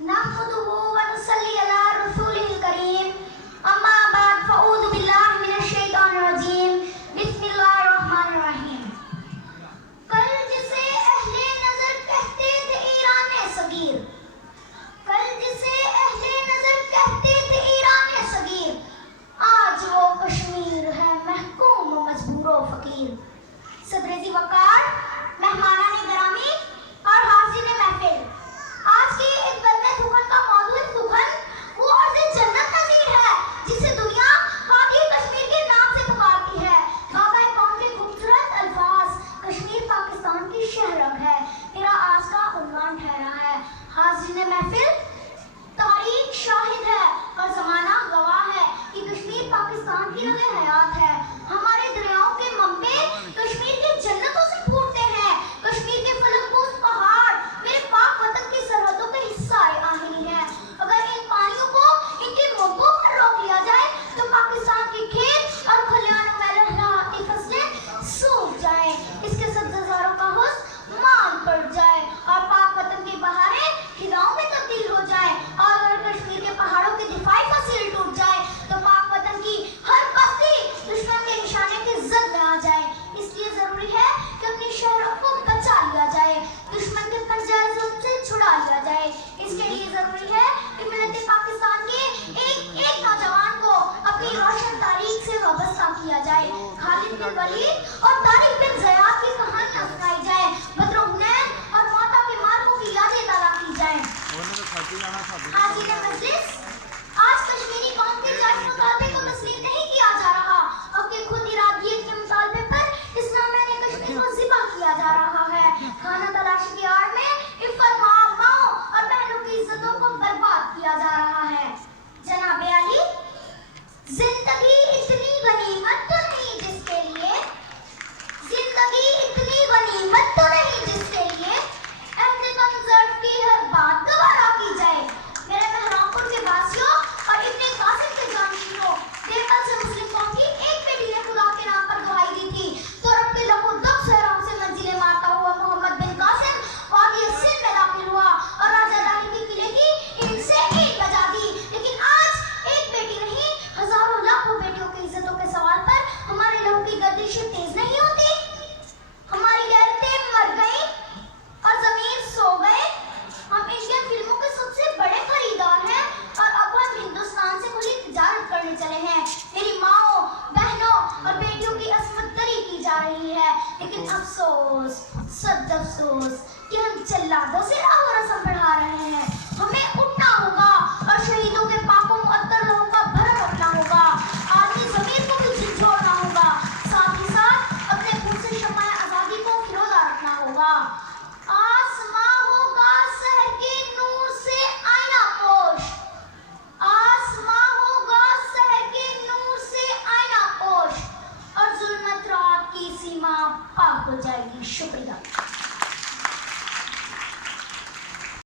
नहमदुहु व नुसल्ली अला रसूलिल करीम अम्मा बाद फ़अऊज़ु बिल्लाहि मिनश शैतानिर रजीम बिस्मिल्लाहिर रहमानिर रहीम। कल जिसे अहले नजर कहते थे ईरान सगीर, कल जिसे अहले नजर कहते थे ईरान सगीर, आज वो कश्मीर है महकूम मजबूर व फकीर। सदर-ए वक़ार, मेहमानान गिरामी और हाज़िर महफिल, आज की इस बल्ले सुखन का मौजूद सुखन वो अर्ज़ जन्नत नज़ीर है जिसे दुनिया वादी कश्मीर के नाम से पुकारती है। बाबा कौम के खूबसूरत अल्फाज कश्मीर पाकिस्तान की शहरग है, मेरा आज का उन्वान ठहरा है। हाज़िर महफिल, तारीख शाहिद है और ज़माना गवाह है कि कश्मीर पाकिस्तान की रग हयात है। हमारे दरियाओं के मंबे कश्मीर की जन्नतों से फूटते हैं। कश्मीर के फलकबूस पहाड़ मेरे पाक वतन की सरहदों के हिस्सा आहिनी है। अगर इन पानियों को इनके मंबों पर रोक लिया जाए तो पाकिस्तान के खेत और खलिहानों में लहलहाती फसलें सूख जाएं, इसके सब्ज़ारों का हुस्न मान पड़ जाए और पाक वतन की बहारें खिजाओं में तब्दील हो जाए। और अगर कश्मीर के पहाड़ों के दिफाई फसील टूट जाए तो पाक वतन की हर बस्ती दुश्मन के निशाने की जद में आ जाए। इसलिए जरूरी है कि अपनी शहरों को बचा लिया जाए, दुश्मन के पंजे से छुड़ा लिया जाए। इसके लिए जरूरी है कि मिलत पाकिस्तान के एक एक नौजवान को अपनी रोशन तारीख से वाबस्ता किया जाए। खालिद बिन वलीद और तारिक बिन ज़ियाद की कहानियां सुनाई जाए, बद्र हुनैन और मौता के मार्कों की यादें ताज़ा की जाए। हाज़िर मजलिस, आज कश्मीरी कौम के जायज़ मुतालबे को तस्लीम नहीं किया जा रहा। अब के खुद इरादियत के मुतालबे पर इस्लामिया ने कश्मीर को ज़िबा किया जा रहा है। खाना तलाशी की आड़ में इफ़्फ़त माओ और बहनों की इज्जतों को बर्बाद किया जा रहा है। जनाब अली, जिंदगी इतनी गनीमत तो नहीं जिसके लिए, जिंदगी इतनी गनीमत तो नहीं जिसके लिए अहद कमज़र्फ की हर बात गवारा की जाए। मेरे बहरामपुर के वासियों और इब्ने कासिम के जानशीनों, देवबंद से मुस्लिम कौम की एक बेटी ने खुदा के नाम पर गवाही दी थी तो रब के लहू दब सहराओं से मंजिलें मारता हुआ मोहम्मद बिन कासिम वादी सिंध में दाखिल हुआ और राजा दाही की किले की इनसे ईंट बजा दी। लेकिन आज एक बेटी नहीं, हजारों लाखों बेटियों की इज्जतों के सवाल पर हमारे लहू की गर्दिशें तेज नहीं होती। हमारी गैरतें मर गई और ज़मीर सो गए। हम एशियन फिल्मों के सबसे बड़े खरीदार हैं और अब हम हिंदुस्तान से खुली तिजारत करने चले हैं। मेरी माओ, बहनों और बेटियों की असमत दरी की जा रही है। लेकिन अफसोस, सद अफसोस कि हम जल्लादों से राह रस्म बढ़ा रहे हैं। हमें उठना होगा और शहीदों के पाकों मुअत्तर लोगों का भरम रखना होगा। आदमी ज़मीर को भी झिझोड़ना होगा, साथ ही साथ अपने खून से शम्माए आज़ादी को फिरोज़ा रखना होगा। आसमां होगा शहर के नूर से आईना पोश, आसमां होगा शहर के नूर से आईना पोश और जुल्मत रात की सीमा पाक हो जाएगी। शुक्रिया।